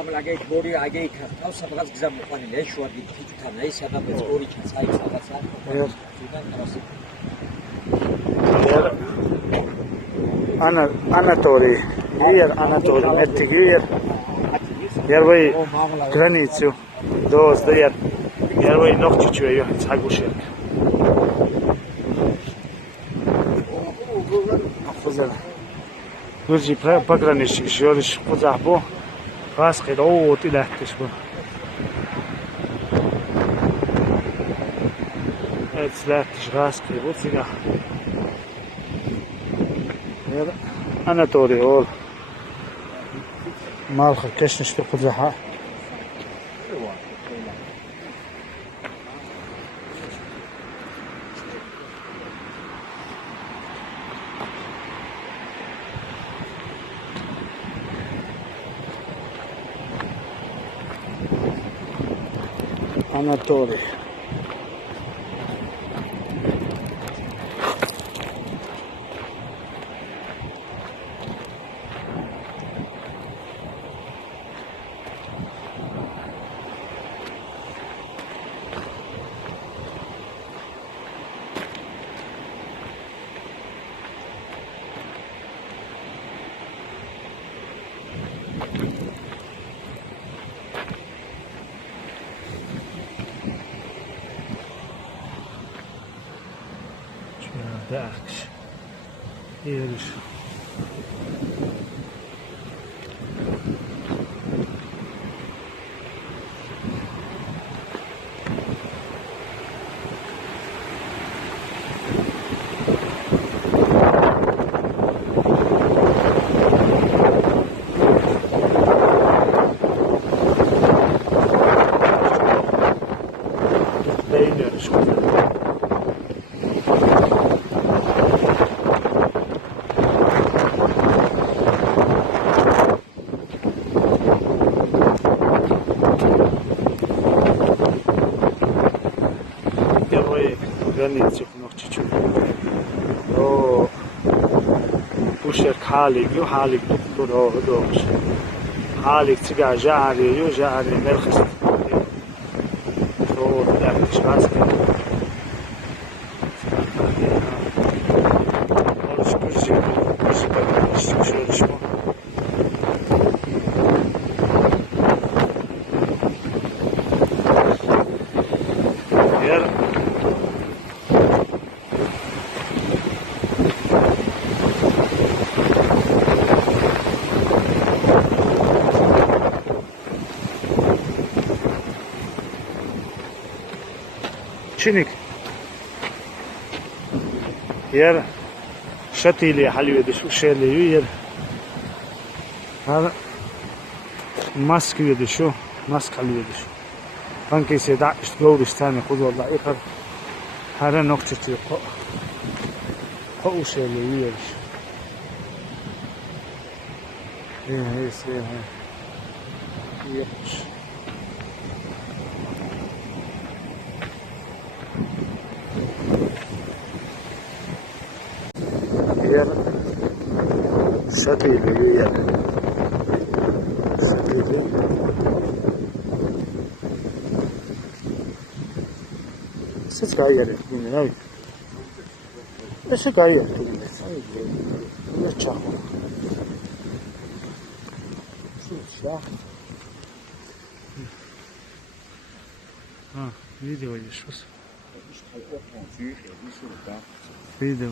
მაგრამ აგეიქნა თავს სადღაც გზა მოყვანილი ეშუადი თითთან აი სადაც ორი ჩანს აი სადღაცა Анатолий, Метигир, первый границу, до сдает, первый ногти чую, цагушек. Гуржи пограничник, шориш позахбо, газ қида, о, ты лахтиш бо. Это лахтиш газ қида, вот сега. Анатолий, ол малха кешниш ты позаха. Анатолий. Так, едешь. Границу noch чуть-чуть. О, пушер халик, ю халик до. Халик цыга жари, ю жари, мерхс. О, да, шкаска. Чиник. Yer şatili halıydı şu şeyleri yer. Har maskıydı şu, maskalıydı şu. Banki se da İştgoristani kuzulda ikar. Har noktası yok. O şeyleri yer. Yer. Yer şatili yer. Şatili. Siz gayet yine ne? Siz gayet yine. Ne çakma. Şu ya. Ha, video yaşıyoruz. Video.